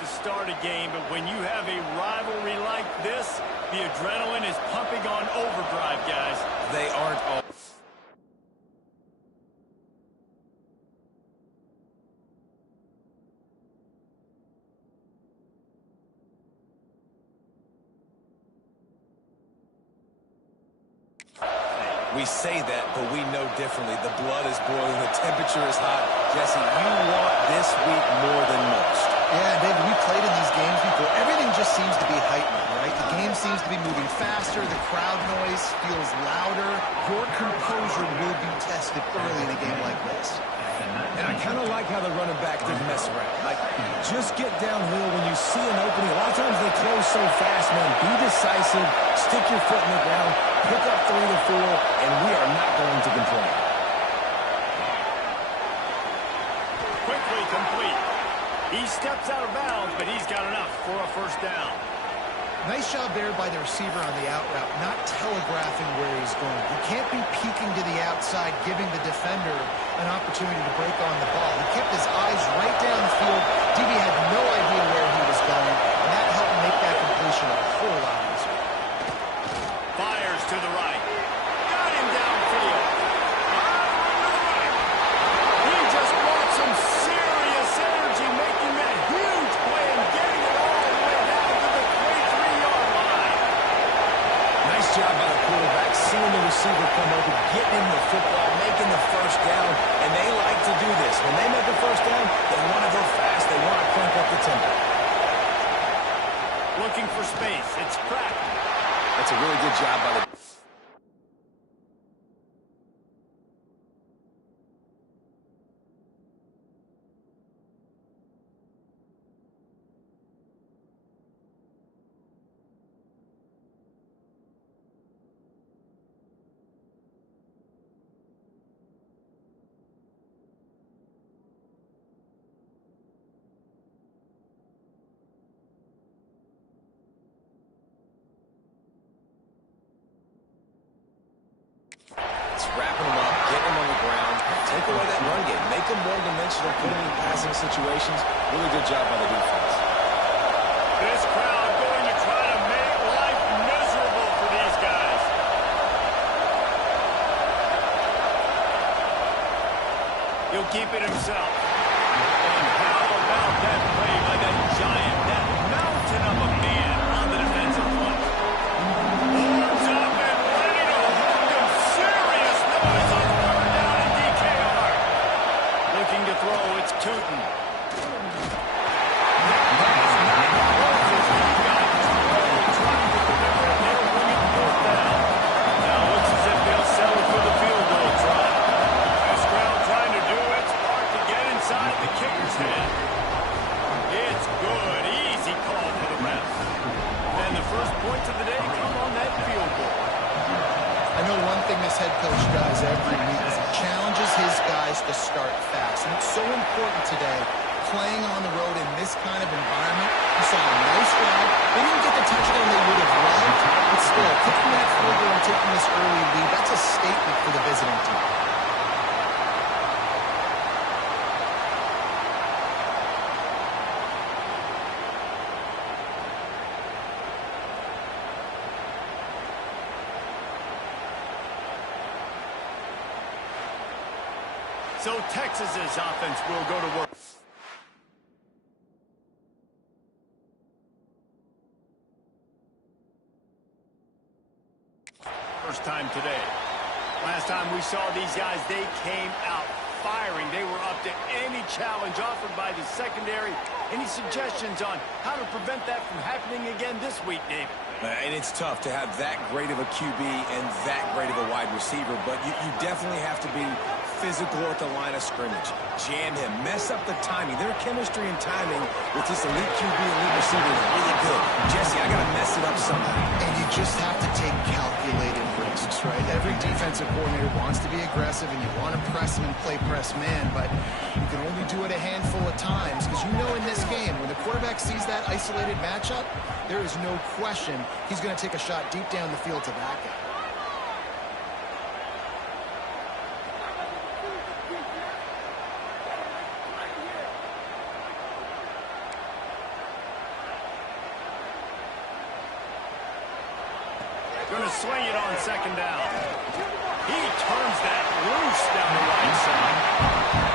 to start a game, but when you have a rivalry like this, the adrenaline is pumping on overdrive, guys. They aren't all... We say that, but we know differently. The blood is boiling. The temperature is hot. Jesse, you want this week more than most. Yeah, David, we played in these games before. Everything just seems to be heightened, right? The game seems to be moving faster. The crowd noise feels louder. Your composure will be tested early in a game like this. And I kind of like how the running back didn't mess around. Like, just get downhill when you see an opening. A lot of times they close so fast, man. Be decisive, stick your foot in the ground, pick up 3 to 4, and we are not going to complain. Quickly complete. He steps out of bounds, but he's got enough for a first down. Nice job there by the receiver on the out route, not telegraphing where he's going. He can't be peeking to the outside, giving the defender an opportunity to break on the ball. He kept his eyes right down the field. DB had no idea where he was going, and that helped make that completion a whole lot easier. Fires to the right. Got him downfield. He just brought some serious energy, making that huge play and getting it all the way down to the 23-yard line. Nice job by the quarterback, seeing the receiver come over, getting him the football, making the first down, and they like to do this. When they make a first down, they want to go fast. They want to crank up the tempo. Looking for space. It's cracked. That's a really good job by the... Wrapping them up, getting them on the ground, take away that run game, make them one-dimensional, put them in passing situations. Really good job by the defense. This crowd going to try to make life miserable for these guys. He'll keep it himself. And how about that play by that giant, that mountain of a man on the defensive front? Arms up and ready to hook him. Serious noise on third down at DKR. Looking to throw, it's Tootin. It's good. Easy call for the refs. And the first points of the day come on that field goal. I know one thing this head coach does every week is he challenges his guys to start fast. And it's so important today, playing on the road in this kind of environment. You saw a nice drive. They didn't get the touchdown they would have loved, but still, kicking that field goal and taking this early lead, that's a statement for the visiting team. So Texas's offense will go to work. First time today. Last time we saw these guys, they came out firing. They were up to any challenge offered by the secondary. Any suggestions on how to prevent that from happening again this week, David? And it's tough to have that great of a QB and that great of a wide receiver, but you definitely have to be physical at the line of scrimmage. Jam him. Mess up the timing. Their chemistry and timing with this elite QB and elite receiver is really good. Jesse, I got to mess it up somehow. And you just have to take calculated risks, right? Every defensive coordinator wants to be aggressive, and you want to press him and play press man, but you can only do it a handful of times because you know in this game, when the quarterback sees that isolated matchup, there is no question he's going to take a shot deep down the field to back it. Going to swing it on second down. He turns that loose down the right side.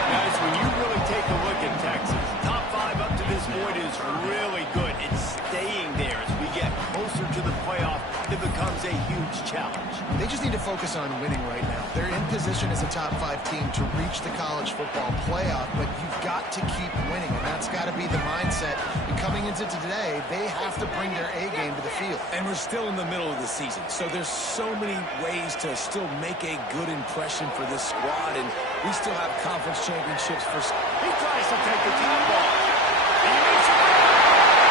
Guys, when you really take a look at Texas, top 5 up to this point is really good. It's staying there as we get closer to the playoff. It becomes a huge challenge. They just need to focus on winning right now. They're in position as a top 5 team to reach the college football playoff, but you've got to keep winning, and that's got to be the mindset. And coming into today, they have to bring their A game to the field. And we're still in the middle of the season, so there's so many ways to still make a good impression for this squad, and we still have conference championships for... He tries to take the top off. He makes it.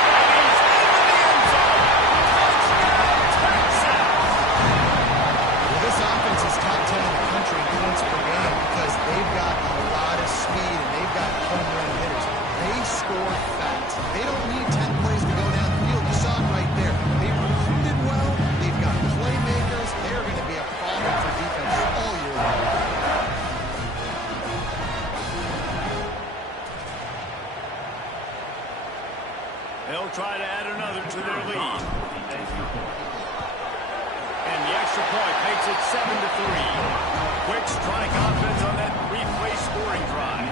And he's in the end zone. Touchdown, Texas. Well, this offense is top 10 in the country in points per game because they've got a lot of speed and they've got home run hitters. They score fast. They don't need 10 plays to go down the field. You saw it right there. They recruited well. They've got playmakers. They're going to be a problem for defense all year long. They'll try to add another to their lead. And the extra point makes it 7-3. Quick strike offense on that three-play scoring drive.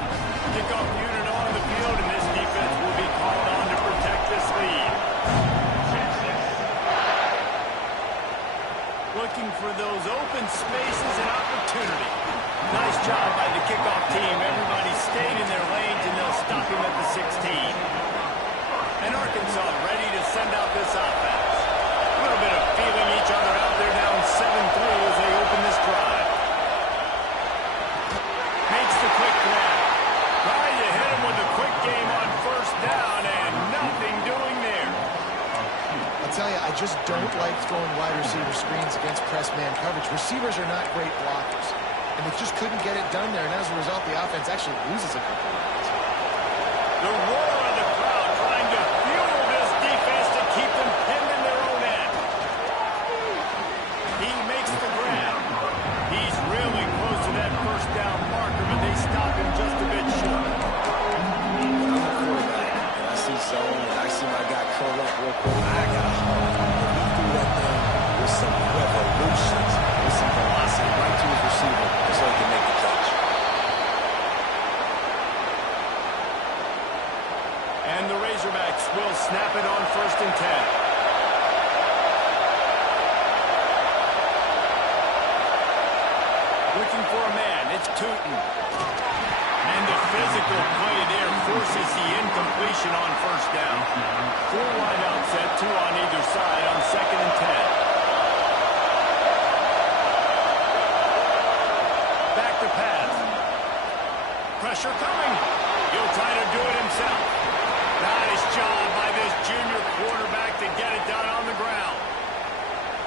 Kickoff unit on the field, and this defense will be called on to protect this lead. Looking for those open spaces and opportunity. Nice job by the kickoff team. Everybody stayed in their lanes, and they'll stop him at the 16. And Arkansas ready to send out this offense. A little bit of feeling each other out. They're down 7-3 as they open this drive. Makes the quick grab. Trying to hit him with a quick game on first down, and nothing doing there. I'll tell you, I just don't like throwing wide receiver screens against press man coverage. Receivers are not great blockers, and they just couldn't get it done there, and as a result, the offense actually loses a couple of yards. The roar of the crowd trying to fuel this defense to keep them pinned in their own end. He makes the grab. He's really close to that first down marker, but they stop him just a bit short. I'm the quarterback, and I see zone, and I see my guy curl up real quick. I got to hold. He threw that thing with some revolutions, with some velocity right to his receiver so he can make the catch. And the Razorbacks will snap it on 1st and 10. Looking for a man, it's Tootin. And the physical play there forces the incompletion on first down. 4 wide out set, 2 on either side on 2nd and 10. Back to pass. Pressure coming. He'll try to do it himself. Nice job by this junior quarterback to get it done on the ground.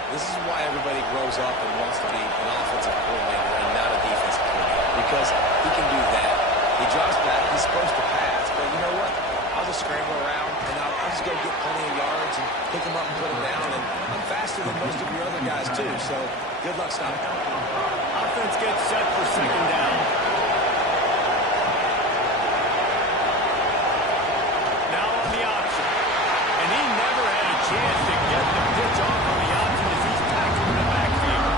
This is why everybody grows up and wants to be an offensive coordinator and not a defensive coordinator, because he can do that. He drops back, he's supposed to pass, but you know what? I'll just scramble around, and I'll just go get plenty of yards and pick them up and put them down, and I'm faster than most of your other guys, too, so good luck stopping them. Offense gets set for 2nd down. Now on the option. And he never had a chance to get the pitch off on the option as he's tackled in the backfield.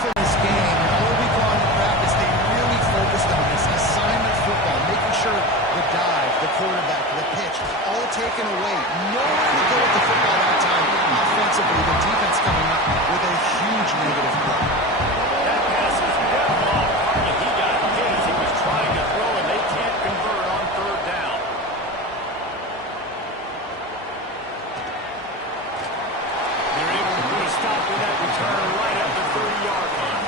For this game, all week long in practice, they really focused on this assignment football, making sure the dive, the quarterback, the pitch, all taken away. Nowhere to go with the football that time. Offensively, the defense coming up with a huge negative play. That pass is well off target. He got hit as he was trying to throw, and they can't convert on 3rd down. They're able to put a stop to that return right at the 30-yard line.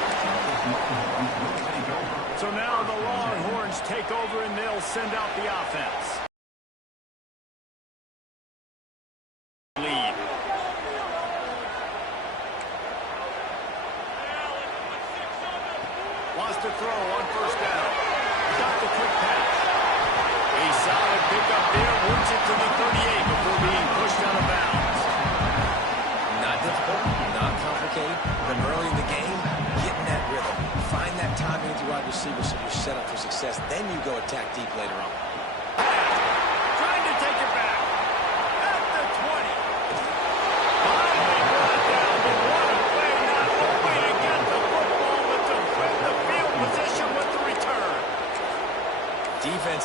So now the Longhorns take over, and they'll send out the offense. Lead. Wants to throw on 1st down. Got the quick pass. A solid pickup there. Works it to the 38 before being pushed out of bounds. Not difficult, not complicated, but early in the game, get in that rhythm. Find that timing with your wide receiver so you're set up for success. Then you go attack deep later on. Trying to take it back. At the 20. Finally brought down, but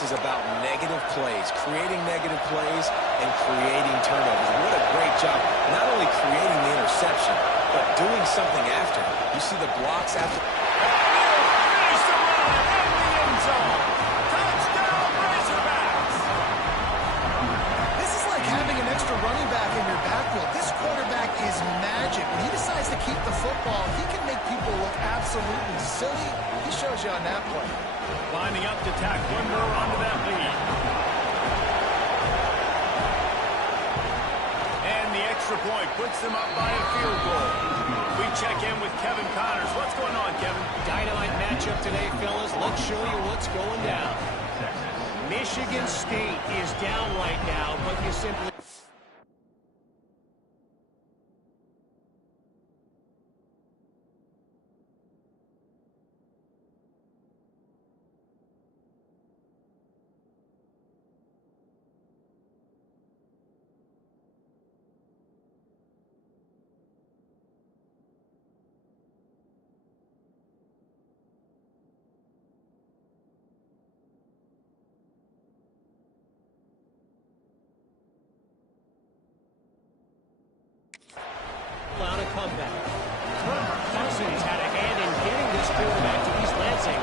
is about negative plays, creating negative plays and creating turnovers. What a great job, not only creating the interception, but doing something after. You see the blocks after. Finish the run in the end zone. Touchdown, Razorbacks. This is like having an extra running back in your backfield. This quarterback is magic. When he decides to keep the football, he can make people look absolutely silly. He shows you on that play. Lining up to tack one more onto that lead. And the extra point puts them up by a field goal. We check in with Kevin Connors. What's going on, Kevin? Dynamite matchup today, fellas. Let's show you what's going down. Michigan State is down right now, but you simply... on a comeback. Kirk Cousins had a hand in getting this quarterback to East Lansing.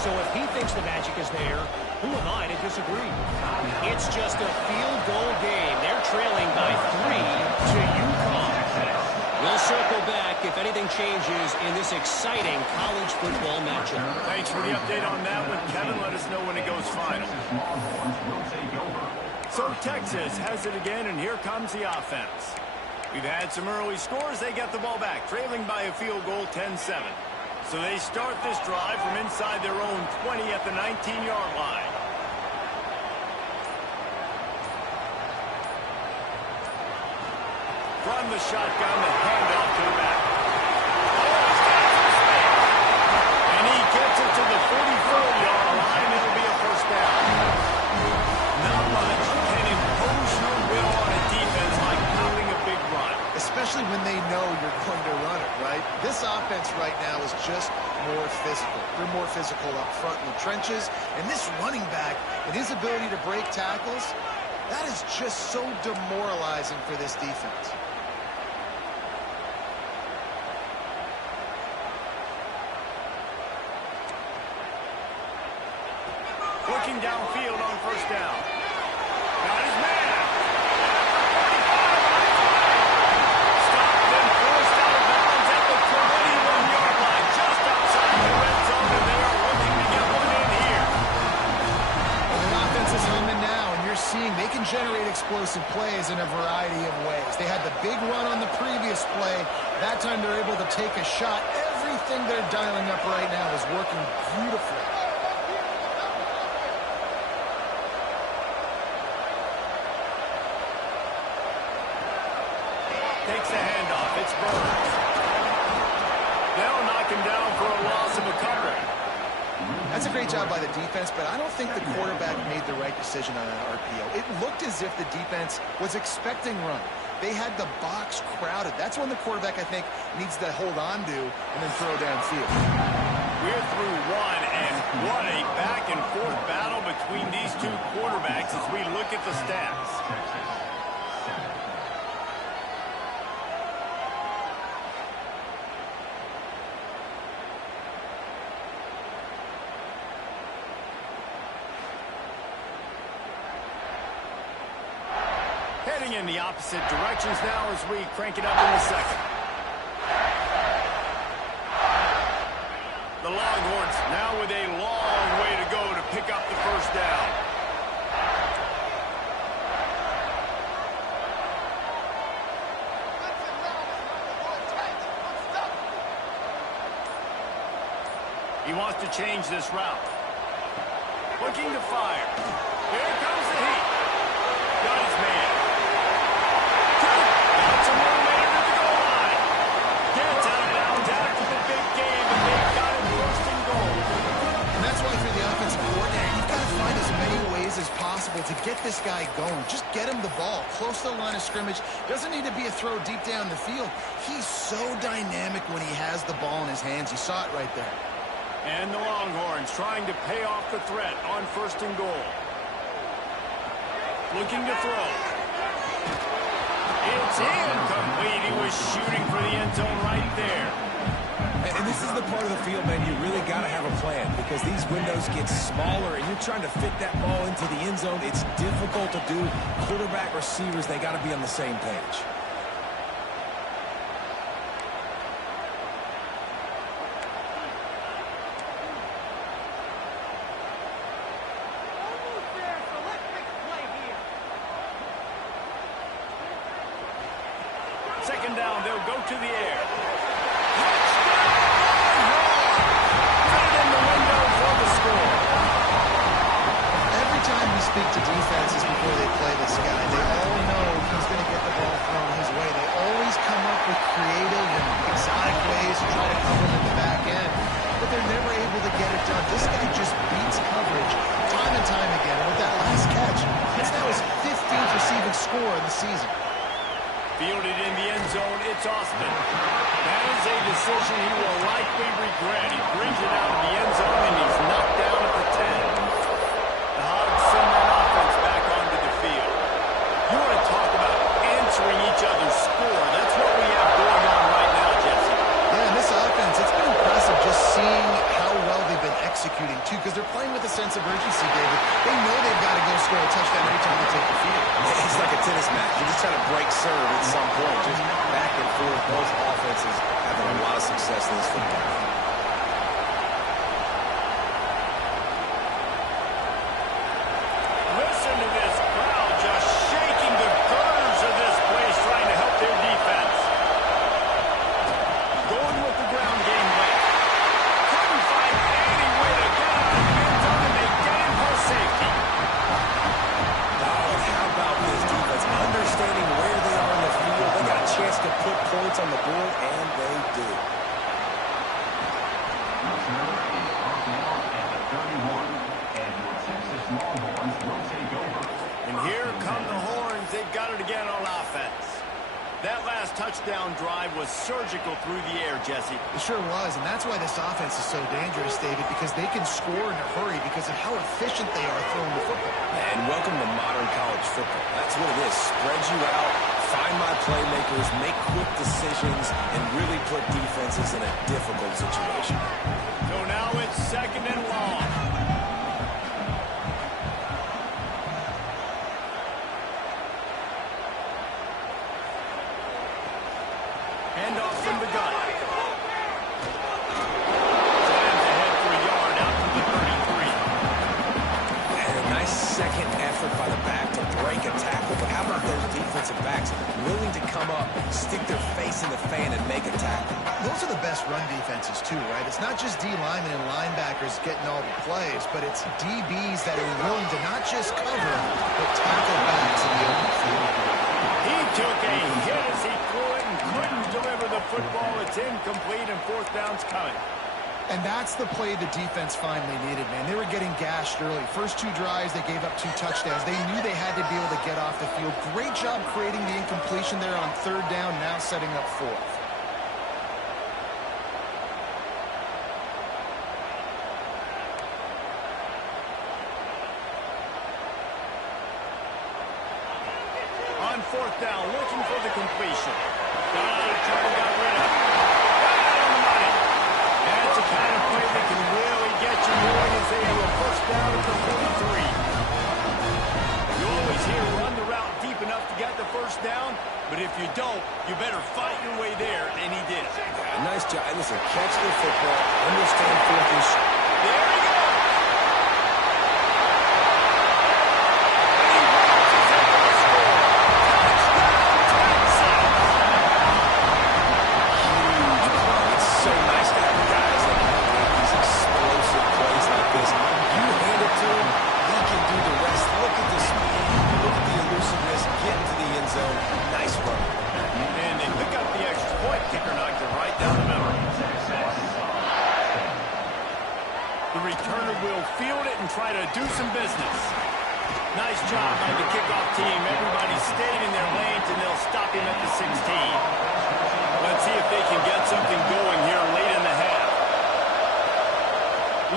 So if he thinks the magic is there, who am I to disagree? It's just a field goal game. They're trailing by 3 to UConn. We'll circle back if anything changes in this exciting college football matchup. Thanks for the update on that one, Kevin. Let us know when it goes final. So Texas has it again, and here comes the offense. We've had some early scores. They get the ball back, trailing by a field goal, 10-7. So they start this drive from inside their own 20 at the 19-yard line. From the shotgun, the handoff to the back. Oh, he's got some space. And he gets it to the 44-yard line. It'll be a first down. Not much can impose your will on a defense like pounding a big run. Especially when they know you're going to run it, right? This offense right now is just more physical. They're more physical up front in the trenches. And this running back and his ability to break tackles, that is just so demoralizing for this defense. Looking downfield on first down. Got his man. Stopped and forced out of bounds at the 21-yard line, just outside the red zone, and they are looking to get one in here. Well, the offense is humming now, and you're seeing they can generate explosive plays in a variety of ways. They had the big run on the previous play. That time they're able to take a shot. Everything they're dialing up right now is working beautifully. Takes the handoff. It's Burns. They'll knock him down for a loss of a couple. That's a great job by the defense, but I don't think the quarterback made the right decision on that RPO. It looked as if the defense was expecting run. They had the box crowded. That's when the quarterback, I think, needs to hold on to and then throw downfield. We're through one, and what a back-and-forth battle between these two quarterbacks as we look at the stats. Heading in the opposite directions now as we crank it up in the second. The Longhorns now with a long way to go to pick up the first down. He wants to change this route. Looking to fire. Here comes the heat. Got his man. Got some more later to the goal line. Gets out of bounds after the big game, and they've got him first and goal. And that's why for the offensive coordinator, you've got to find as many ways as possible to get this guy going. Just get him the ball close to the line of scrimmage. Doesn't need to be a throw deep down the field. He's so dynamic when he has the ball in his hands. You saw it right there. And the Longhorns trying to pay off the threat on first and goal. looking to throw. It's incomplete. He was shooting for the end zone right there. And this is the part of the field, man, you really got to have a plan because these windows get smaller and you're trying to fit that ball into the end zone. It's difficult to do. Quarterback, receivers, they got to be on the same page. Second down, they'll go to the air. Speak to defenses before they play this guy. They all know he's going to get the ball thrown his way. They always come up with creative and exotic ways to try to cover him in the back end, but they're never able to get it done. This guy just beats coverage time and time again. And with that last catch, it's now his 15th receiving score in the season. Fielded in the end zone, it's Austin. That is a decision he will likely regret. He brings it out of the end zone, and he's knocked down at the 10. The Hogs send that offense back onto the field. You want to talk about answering each other's score. That's what we have going on right now, Jesse. Yeah, and this offense, it's been impressive just seeing how well they've been executing, too, because they're playing with a sense of urgency, David. They know they've got to go score a touchdown every time they take the field. It's like a tennis match. You're just trying to break serve at some point. Just back and forth. Both offenses having a lot of success in this football game. Listen to this crowd just shaking the girders of this place, trying to help their defense. Going with the ground game late. Couldn't find any way to get out of the end zone, and they get in for safety. Oh, how about this defense? Understanding where they are in the field. They got a chance to put points on the board, and they do. And here come the horns. They've got it again on offense. That last touchdown drive was surgical through the air, Jesse. It sure was, and that's why this offense is so dangerous, David, because they can score in a hurry because of how efficient they are throwing the football. And welcome to modern college football. That's what it is. Spread you out, find my playmakers, make quick decisions, and really put defenses in a difficult situation. So now it's second and long. Handoff from the gun. Slams ahead for a yard out to the 33. And a nice second effort by the back to break a tackle. But how about those defensive backs willing to come up, stick their face in the fan, and make a tackle? Those are the best run defenses, too, right? It's not just D linemen and linebackers getting all the plays, but it's DBs that are willing to not just cover, but tackle backs in the open field. He took a hit as he threw it and couldn't deliver the football. It's incomplete, and fourth down's coming. And that's the play the defense finally needed, man. They were getting gashed early. First two drives, they gave up 2 touchdowns. They knew they had to be able to get off the field. Great job creating the incompletion there on third down, now setting up fourth. On fourth down, looking for the completion. Got out of trouble, got rid of it. Right out on the money. That's the kind of play that can really get you going as they have a first down at the 43. You always hear run the route deep enough to get the first down, but if you don't, you better fight your way there, and he did. Yeah, nice job. Listen, catch the football, understand fourth and short. There he goes. Try to do some business. Nice job by the kickoff team. Everybody stayed in their lanes, and they'll stop him at the 16. Let's see if they can get something going here late in the half.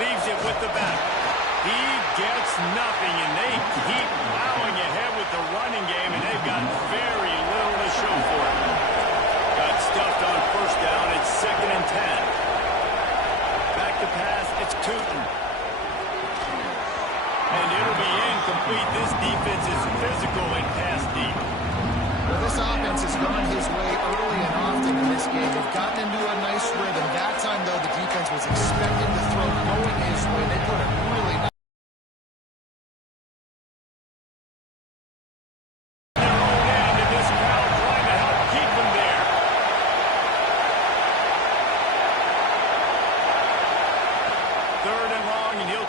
Leaves it with the back. He gets nothing, and they keep plowing ahead with the running game, and they've got very little to show for it. Got stuffed on first down. It's 2nd and 10. Back to pass. It's Tootin. And it'll be incomplete. This defense is physical and pass deep. Well, this offense has gone his way early and often in this game. They've gotten into a nice rhythm. That time, though, the defense was expecting to throw going his way. They put a really nice...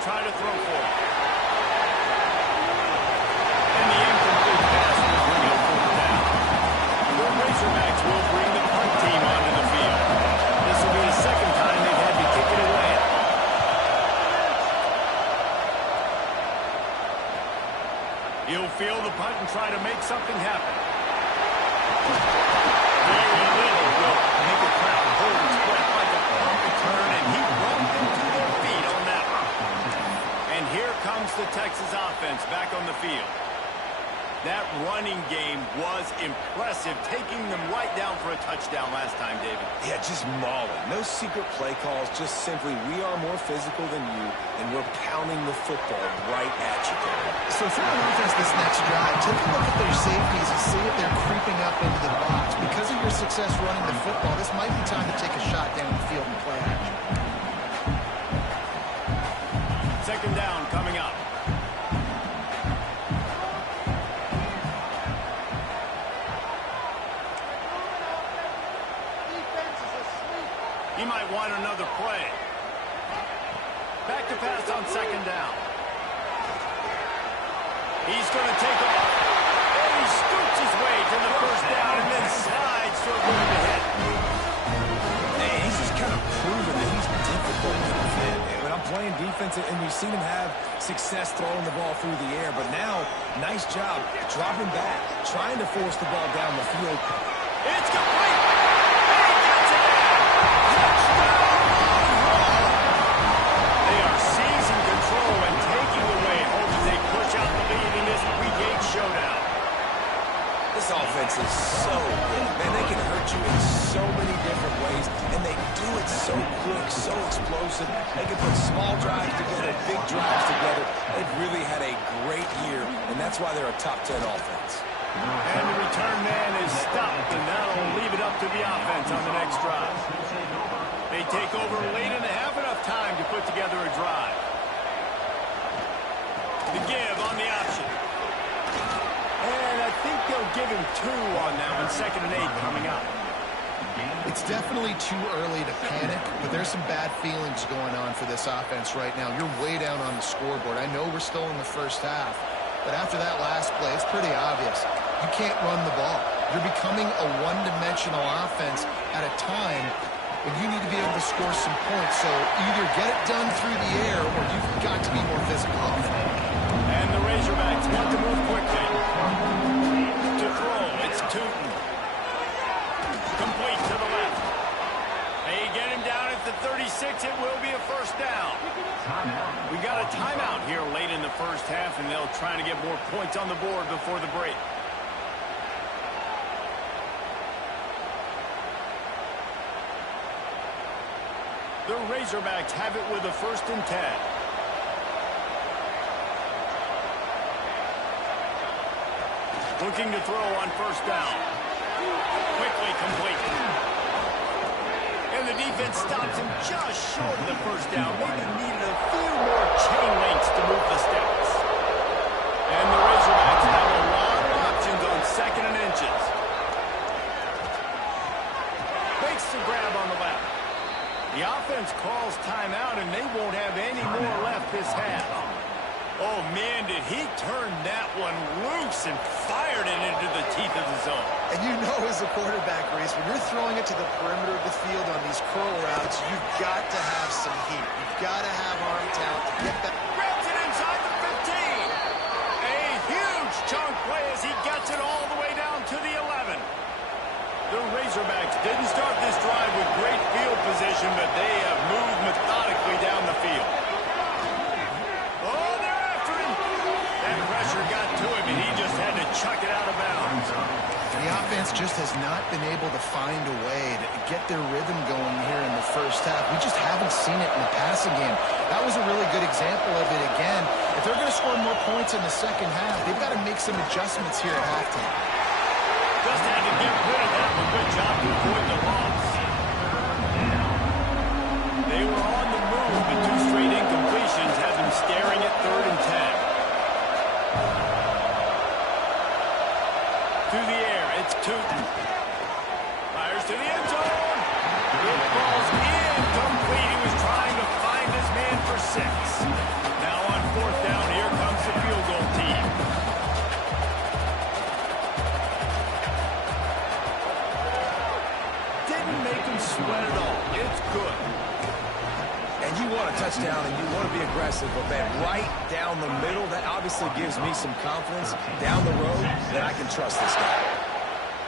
Try to throw for it. And the incomplete pass will bring up 4th down. The Razorbacks will bring the punt team onto the field. This will be the 2nd time they've had to kick it away. He'll field the punt and try to make something happen. Very little will make a crowd hold its breath like a punt return, and he brought them to their feet on that one. And here comes the Texas offense back on the field. That running game was impressive, taking them right down for a touchdown last time, David. Yeah, just mauling. No secret play calls, just simply we are more physical than you, and we're pounding the football right at you, Gary. So for an offense this next drive, take a look at their safeties and see if they're creeping up into the box. Because of your success running the football, this might be time to take a shot down the field and play action. 2nd down coming up. He might want another play. Back to pass on 2nd down. He's going to take off. And he scoots his way to the 1st down and then slides to avoid the hit. Hey, he's just kind of proven that he's difficult to defend. When I'm playing defense, and we've seen him have success throwing the ball through the air, but now, nice job dropping back, trying to force the ball down the field. It's complete. And he gets it in. Touchdown, Longhorn. They are seizing control and taking away hope as they push out the lead in this pre-game showdown. This offense is so good. Man, they can hurt you in so many different ways, and they do it so quick, so explosive. They can put small drives together, big drives together. They've really had a great year, and that's why they're a top 10 offense. And the return man is stopped, and that'll leave it up to the offense on the next drive. They take over late and they have enough time to put together a drive. The give on the option. And I think they'll give him 2 on that one. 2nd and 8 coming up. It's definitely too early to panic, but there's some bad feelings going on for this offense right now. You're way down on the scoreboard. I know we're still in the first half, but after that last play, it's pretty obvious. You can't run the ball. You're becoming a one-dimensional offense at a time when you need to be able to score some points. So either get it done through the air or you've got to be more physical. And the Razorbacks want to move quickly. To throw, it's Tootin. Complete to the left. They get him down at the 36. It will be a 1st down. We got a timeout here late in the first half, and they'll try to get more points on the board before the break. The Razorbacks have it with a 1st and 10. Looking to throw on 1st down. Quickly complete. And the defense stops him just short of the 1st down. Maybe needed a few more chain links to move the sticks. And the Razorbacks have a lot of options on 2nd and inches. Makes the grab on the left. The offense calls timeout, and they won't have any more left this half. Oh, man, did he turn that one loose and fired it into the teeth of the zone. And you know as a quarterback, Reese, when you're throwing it to the perimeter of the field on these curl routes, you've got to have some heat. You've got to have arm talent to get that. Grabs it inside the 15. A huge chunk play as he gets it all the way down to the 11. The Razorbacks didn't start this drive with great field position, but they have moved methodically down the field. Oh, they're has not been able to find a way to get their rhythm going here in the first half. We just haven't seen it in the passing game. That was a really good example of it again. If they're going to score more points in the second half, they've got to make some adjustments here at halftime. Just had to get rid of that one. Good job to avoid the loss. They were on the move, but 2 straight incompletions have them staring at 3rd and 10. To the air, it's Tootin. Fires to the end zone. It falls incomplete. He was trying to find his man for 6. Now on 4th down, here comes the field goal team. Didn't make him sweat at all. It's good. And you want a touchdown and you want to be aggressive, but man, right down the middle, that obviously gives me some confidence down the road that I can trust this guy.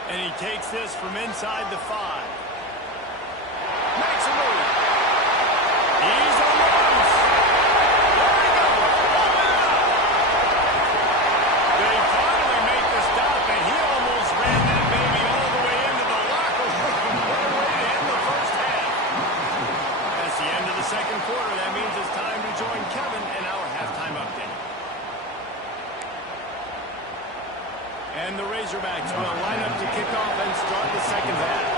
And he takes this from inside the 5. Makes a move. He's on the loose. There he goes. Open it up. They finally make the stop, and he almost ran that baby all the way into the locker room. What a way to end the first half. That's the end of the second quarter. That means it's time to join Kevin in our halftime update. And the Razorbacks will line up to kick off and start the second half.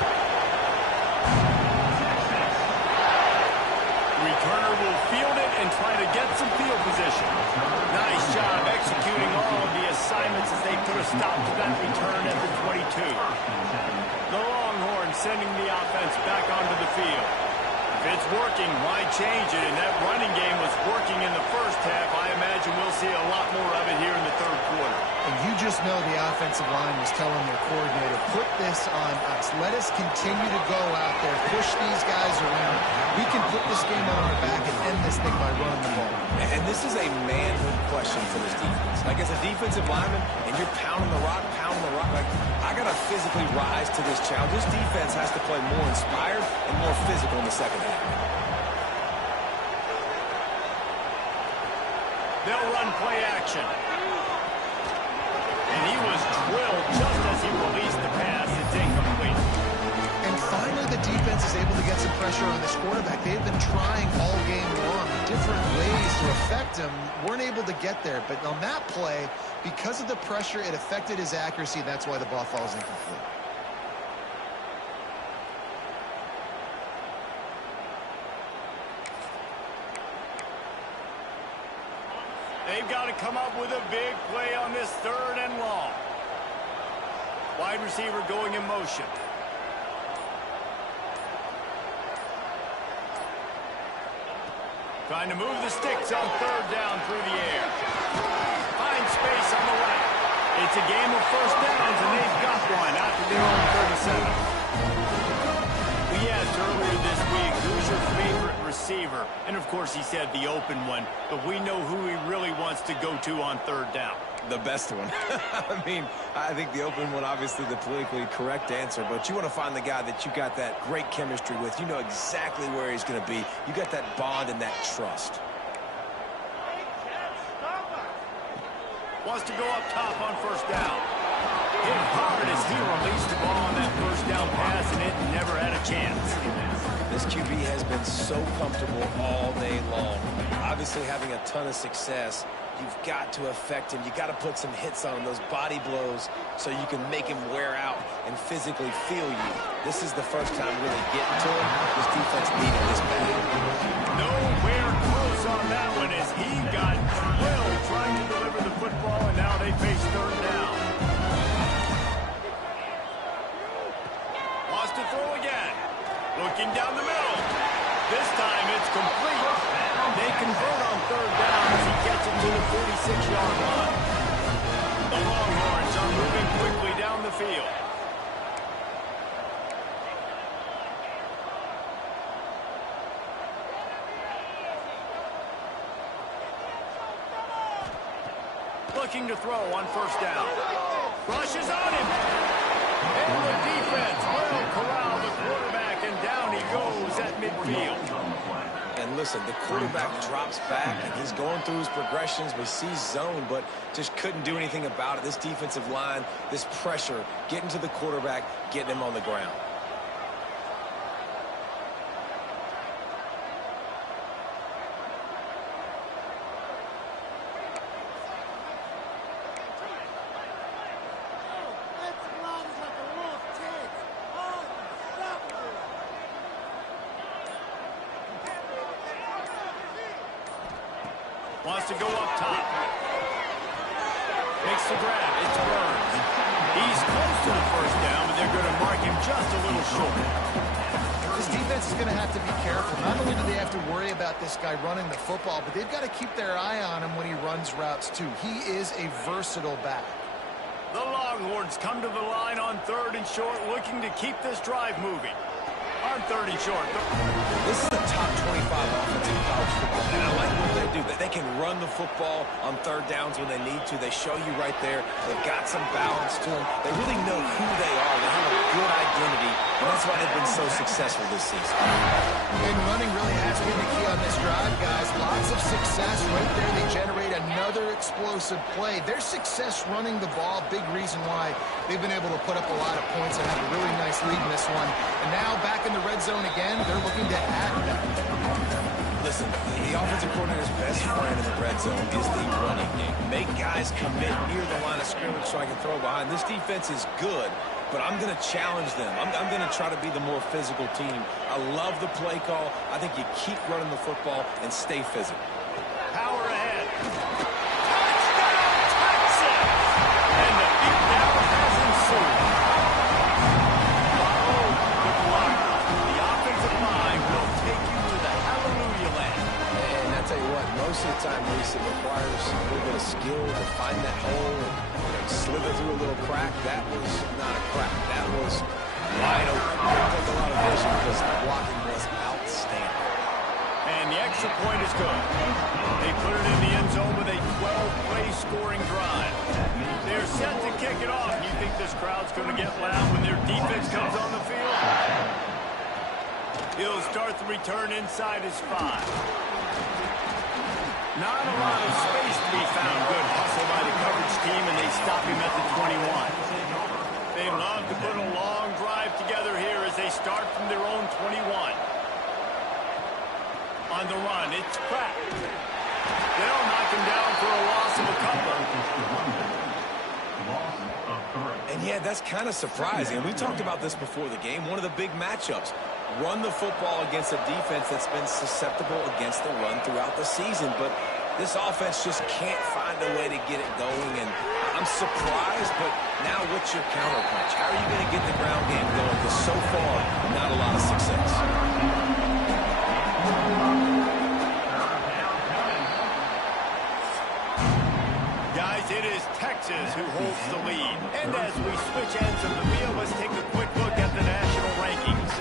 Returner will field it and try to get some field position. Nice job executing all of the assignments as they put a stop to that return at the 22. The Longhorns sending the offense back onto the field. If it's working, why change it? And that running game was working in the first half. I imagine we'll see a lot more of it here in the third quarter. And you just know the offensive line was telling their coordinator, put this on us. Let us continue to go out there, push these guys around. We can put this game on our back and end this thing by running the ball. And this is a manhood question for this defense. Like, as a defensive lineman, and you're pounding the rock, like, I got to physically rise to this challenge. This defense has to play more inspired and more physical in the second half. They'll run play action. And he was drilled just as he released the pass. It's incomplete. And finally, the defense is able to get some pressure on this quarterback. They've been trying all game long, different ways to affect him. Weren't able to get there. But on that play, because of the pressure, it affected his accuracy. That's why the ball falls incomplete. They've got to come up with a big play on this 3rd and long. Wide receiver going in motion. Trying to move the sticks on 3rd down through the air. Finds space on the right. It's a game of first downs, and they've got one after their own 37. We asked earlier this week, who's your favorite receiver? And, of course, he said the open one, but we know who he really wants to go to on 3rd down. The best one. I mean, I think the open one, obviously the politically correct answer, but you want to find the guy that you got that great chemistry with. You know exactly where he's going to be. You got that bond and that trust. Wants to go up top on 1st down. Hit hard as he released the ball on that 1st down pass, and it never had a chance. This QB has been so comfortable all day long. Obviously having a ton of success. You've got to affect him. You got to put some hits on him, those body blows, so you can make him wear out and physically feel you. This is the first time really getting to him. This defense needed this bad. Nowhere close on that one as he got drilled trying to deliver the football, and now they face 3rd down. Wants to throw again. Looking down the middle. This time it's complete. They convert on 3rd down as he gets it to the 46-yard line. The Longhorns are moving quickly down the field. Looking to throw on 1st down. Rushes on him. And the defense will corral the quarterback, and down he goes at midfield. And listen, the quarterback drops back, and he's going through his progressions. We see zone, but just couldn't do anything about it. This defensive line, this pressure, getting to the quarterback, getting him on the ground. Wants to go up top. Makes the grab. It's Burns. He's close to the first down, but they're going to mark him just a little short. This defense is going to have to be careful. Not only do they have to worry about this guy running the football, but they've got to keep their eye on him when he runs routes, too. He is a versatile back. The Longhorns come to the line on 3rd and short, looking to keep this drive moving. On 3rd and short. This is a top 25 offense in college football, and I like what they do. They can run the football on 3rd downs when they need to. They show you right there. They've got some balance to them. They really know who they are. They have a good identity, and that's why they've been so successful this season. And running really has been the key on this drive, guys. Lots of success right there. They generate another explosive play. Their success running the ball, big reason why they've been able to put up a lot of points and have a really nice lead in this one. And now back in the red zone again, they're looking to add that. Listen, the offensive coordinator's best friend in the red zone is the running game. Make guys commit near the line of scrimmage so I can throw behind. This defense is good, but I'm going to challenge them. I'm going to try to be the more physical team. I love the play call. I think you keep running the football and stay physical. Power ahead. Touchdown, Texas! And the beatdown has ensued. Follow the block. The offensive line will take you to the hallelujah land. And I tell you what, most of the time, Reese, it requires a little bit of skill to find that hole and slither through a little crack. That was not a crack. That was wide open. It took a lot of vision because the blocking was outstanding. And the extra point is good. They put it in the end zone with a 12-play scoring drive. They're set to kick it off. You think this crowd's going to get loud when their defense comes on the field? He'll start the return inside his 5. Not a lot of space to be found. Good hustle by the coverage team, and they stop him at the 21. They love to put a long drive together here as they start from their own 21. On the run, it's cracked. They'll knock him down for a loss of a couple. And yeah, that's kind of surprising. We talked about this before the game. One of the big matchups. Run the football against a defense that's been susceptible against the run throughout the season. But this offense just can't find a way to get it going. And I'm surprised, but now what's your counterpunch? How are you going to get the ground game going? Because so far, not a lot of success. Guys, it is Texas who holds the lead. And as we switch ends of the field, let's take a quick look at the national rankings.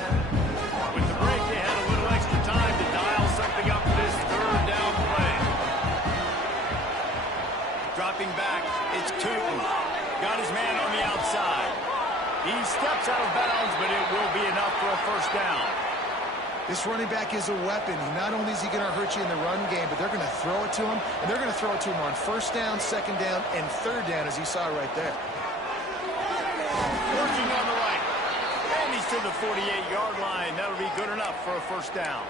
With the break, they had a little extra time to dial something up for this 3rd down play. Dropping back, it's Tootin. Got his man on the outside. He steps out of bounds, but it will be enough for a 1st down. This running back is a weapon. Not only is he going to hurt you in the run game, but they're going to throw it to him, and they're going to throw it to him on 1st down, 2nd down, and 3rd down, as you saw right there. Working on the right. And he's to the 48-yard line. That'll be good enough for a 1st down.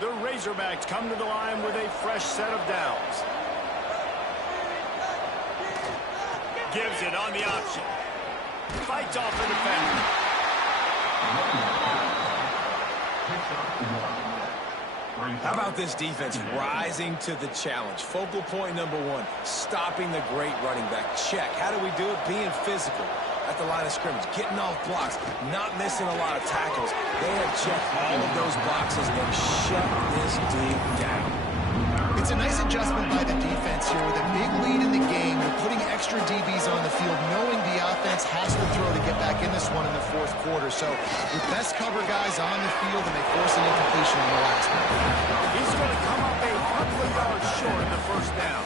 The Razorbacks come to the line with a fresh set of downs. Gives it on the option. Fights off the defender. How about this defense rising to the challenge? Focal point number 1, stopping the great running back. Check. How do we do it? Being physical at the line of scrimmage, getting off blocks, not missing a lot of tackles. They have checked all of those boxes and shut this dude down. It's a nice adjustment by the defense here. With a big lead in the game, they're putting extra DBs on the field, knowing the offense has to throw to get back in this one in the 4th quarter. So with best cover guys on the field, and they force an incompletion on the last one. He's going to come up a couple of yards short in the 1st down.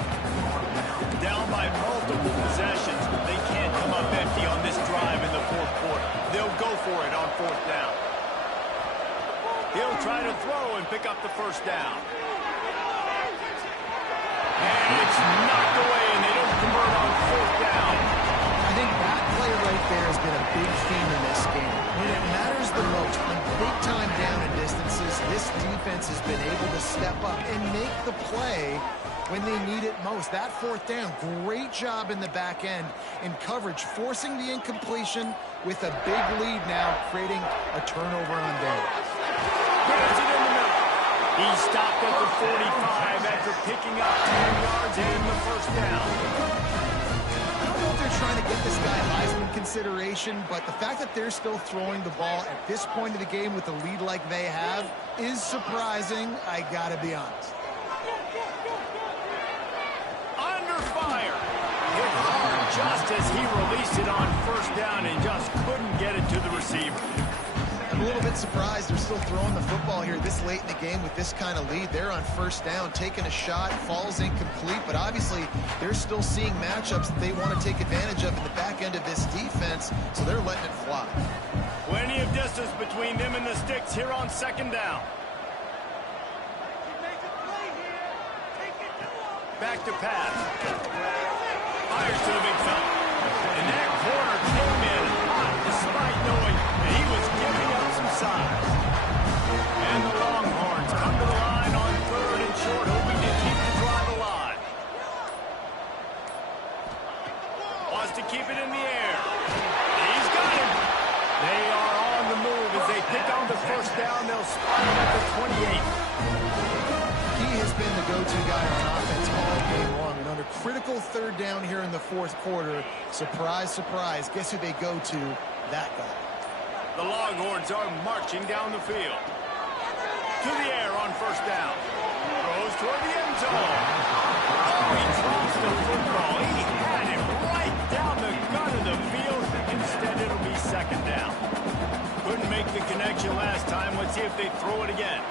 Down by multiple possessions, but they can't come up empty on this drive in the 4th quarter. They'll go for it on 4th down. try to throw and pick up the first down. And it's knocked away, and they don't convert on fourth down. I think that play right there has been a big theme in this game. When it matters the most, on big-time down and distances, this defense has been able to step up and make the play when they need it most. That fourth down, great job in the back end in coverage, forcing the incompletion with a big lead now, creating a turnover on downs. Grabs it in the middle. He stopped at the 45 after picking up 10 yards and the first down. I don't know if they're trying to get this guy Heisman consideration, but the fact that they're still throwing the ball at this point of the game with a lead like they have is surprising, I gotta be honest. Under fire. Hit hard just as he released it on first down and just couldn't get it to the receiver. I'm a little bit surprised they're still throwing the football here this late in the game with this kind of lead. They're on first down, taking a shot, falls incomplete, but obviously they're still seeing matchups that they want to take advantage of in the back end of this defense, so they're letting it fly. Plenty of distance between them and the sticks here on second down. Back to pass. Fires to the big fella. And that corner came in hot despite knowing that he was giving up some size. And the Longhorns come to the line on third and short, hoping to keep the drive alive. Wants to keep it in the air. He's got him. They are on the move as they pick on the first down. They'll spot him at the 28. He has been the go-to guy on offense all game long. And under critical third down here in the fourth quarter, surprise, surprise, guess who they go to? That guy. The Longhorns are marching down the field. To the air on first down. Throws toward the end zone. Oh, he drops the football. He had it right down the gut of the field. Instead, it'll be second down. Couldn't make the connection last time. Let's see if they throw it again.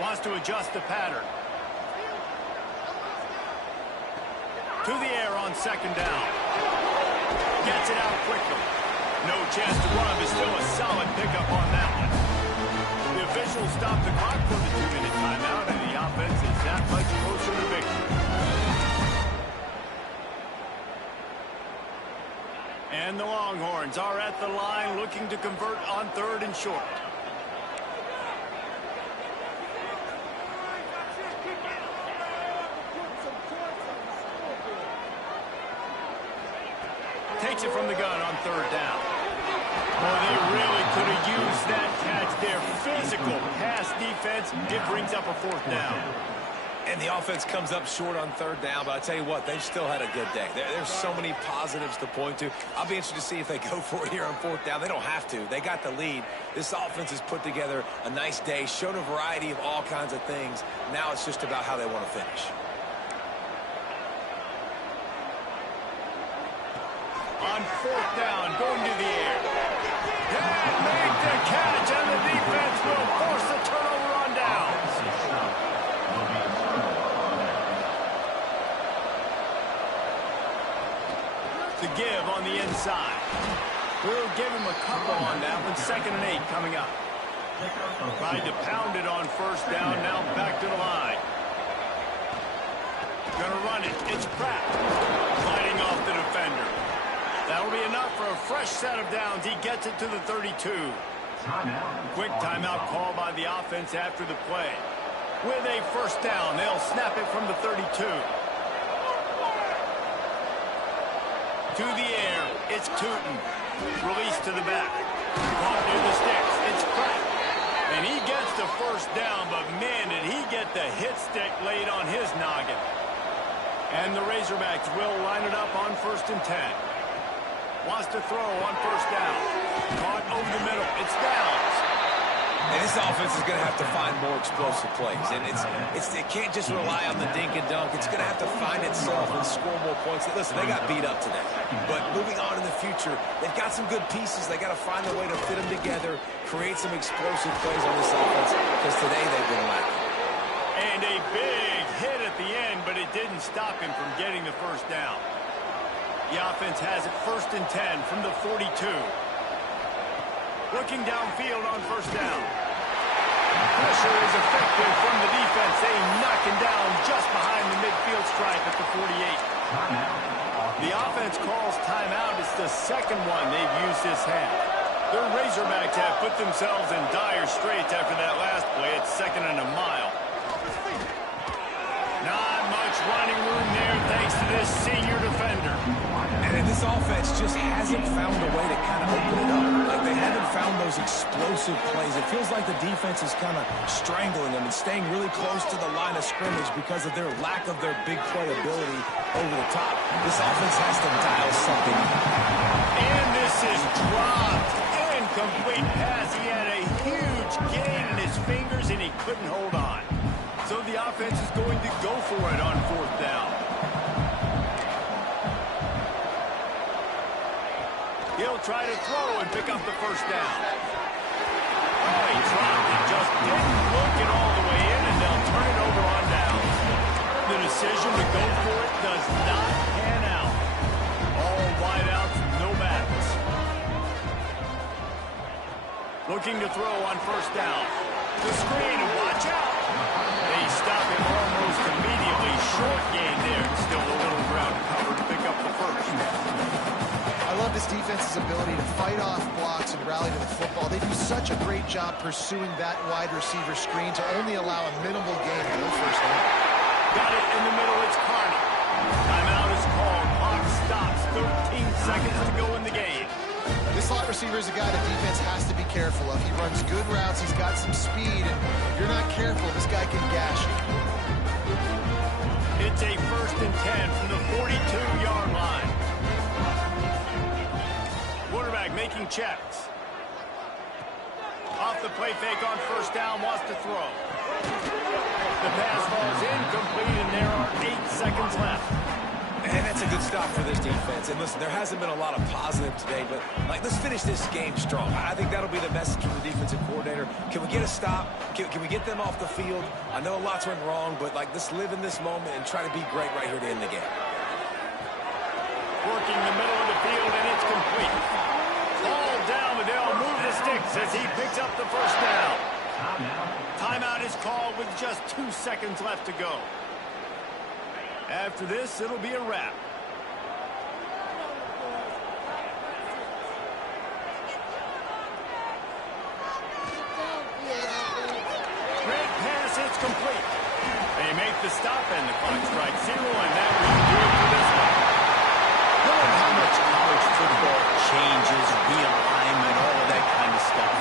Wants to adjust the pattern. To the air on second down. Gets it out quickly. No chance to run, but still a solid pickup on that one. The officials stop the clock for the 2-minute timeout, and the offense is that much closer to victory. And the Longhorns are at the line looking to convert on third and short. Takes it from the gun on third down. Boy, they really could have used that catch there. Physical pass defense. It brings up a fourth down. And the offense comes up short on third down, but I tell you what, they've still had a good day. There's so many positives to point to. I'll be interested to see if they go for it here on fourth down. They don't have to. They got the lead. This offense has put together a nice day, showed a variety of all kinds of things. Now it's just about how they want to finish. On fourth down, going to the air. And make the catch, and the defense will force the turnover on down. To give on the inside. We'll give him a couple on that one. 2nd and 8 coming up. Tried to pound it on first down, now back to the line. Gonna run it. It's Pratt. Sliding off the defender. That'll be enough for a fresh set of downs. He gets it to the 32. Quick timeout call by the offense after the play. With a first down, they'll snap it from the 32. To the air, it's Tootin. Released to the back. Caught near the sticks. It's Pratt. And he gets the first down, but man, did he get the hit stick laid on his noggin. And the Razorbacks will line it up on 1st and 10. Wants to throw on first down. Caught over the middle. It's Downs. And this offense is going to have to find more explosive plays. And it can't just rely on the dink and dunk. It's going to have to find itself and score more points. Listen, they got beat up today. But moving on in the future, they've got some good pieces. They got to find a way to fit them together, create some explosive plays on this offense, because today they've been lacking. And a big hit at the end, but it didn't stop him from getting the first down. The offense has it 1st and 10 from the 42. Looking downfield on 1st down. Pressure is effective from the defense. They knock him down just behind the midfield stripe at the 48. The offense calls timeout. It's the second one they've used this half. The Razorbacks have put themselves in dire straits after that last play. It's 2nd and a mile. Not much running room there thanks to this senior defender. And this offense just hasn't found a way to kind of open it up. Like they haven't found those explosive plays. It feels like the defense is kind of strangling them and staying really close to the line of scrimmage because of their lack of their big play ability over the top. This offense has to dial something. And this is dropped. Incomplete pass. He had a huge gain in his fingers and he couldn't hold on. So the offense is going to go for it on 4th down. He'll try to throw and pick up the 1st down. Oh, he dropped it. Just didn't look it all the way in, and they'll turn it over on down. The decision to go for it does not pan out. All wideouts, no backs. Looking to throw on 1st down. The screen, and watch out. They stop him almost immediately. Short gain there. Still a little ground cover to pick up the 1st. I love this defense's ability to fight off blocks and rally to the football. They do such a great job pursuing that wide receiver screen to only allow a minimal gain and no 1st down. Got it in the middle. It's Carney. Timeout is called. Clock stops. 13 seconds to go in the game. This slot receiver is a guy the defense has to be careful of. He runs good routes. He's got some speed. And if you're not careful, this guy can gash you. It's a 1st and 10 from the 42-yard line. Quarterback making checks. Off the play fake on 1st down, wants to throw. The pass falls incomplete, and there are 8 seconds left. And that's a good stop for this defense. And listen, there hasn't been a lot of positive today, but let's finish this game strong. I think that'll be the message from the defensive coordinator. Can we get a stop? Can we get them off the field? I know a lot's went wrong, but let's live in this moment and try to be great right here to end the game. Working the middle of the field, and it's complete. Ball down, but they'll move the sticks as he picks up the 1st down. Timeout is called with just 2 seconds left to go. After this, it'll be a wrap. Great pass, it's complete. They make the stop, and the clock strikes 0, and that will do it for this one. Knowing how much college football changes, realignment, all of that kind of stuff.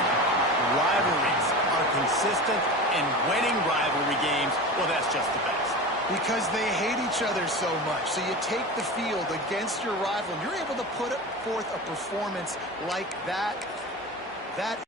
Rivalries are consistent, and winning rivalry games, well, that's just the best. Because they hate each other so much. So you take the field against your rival, and you're able to put forth a performance like that. That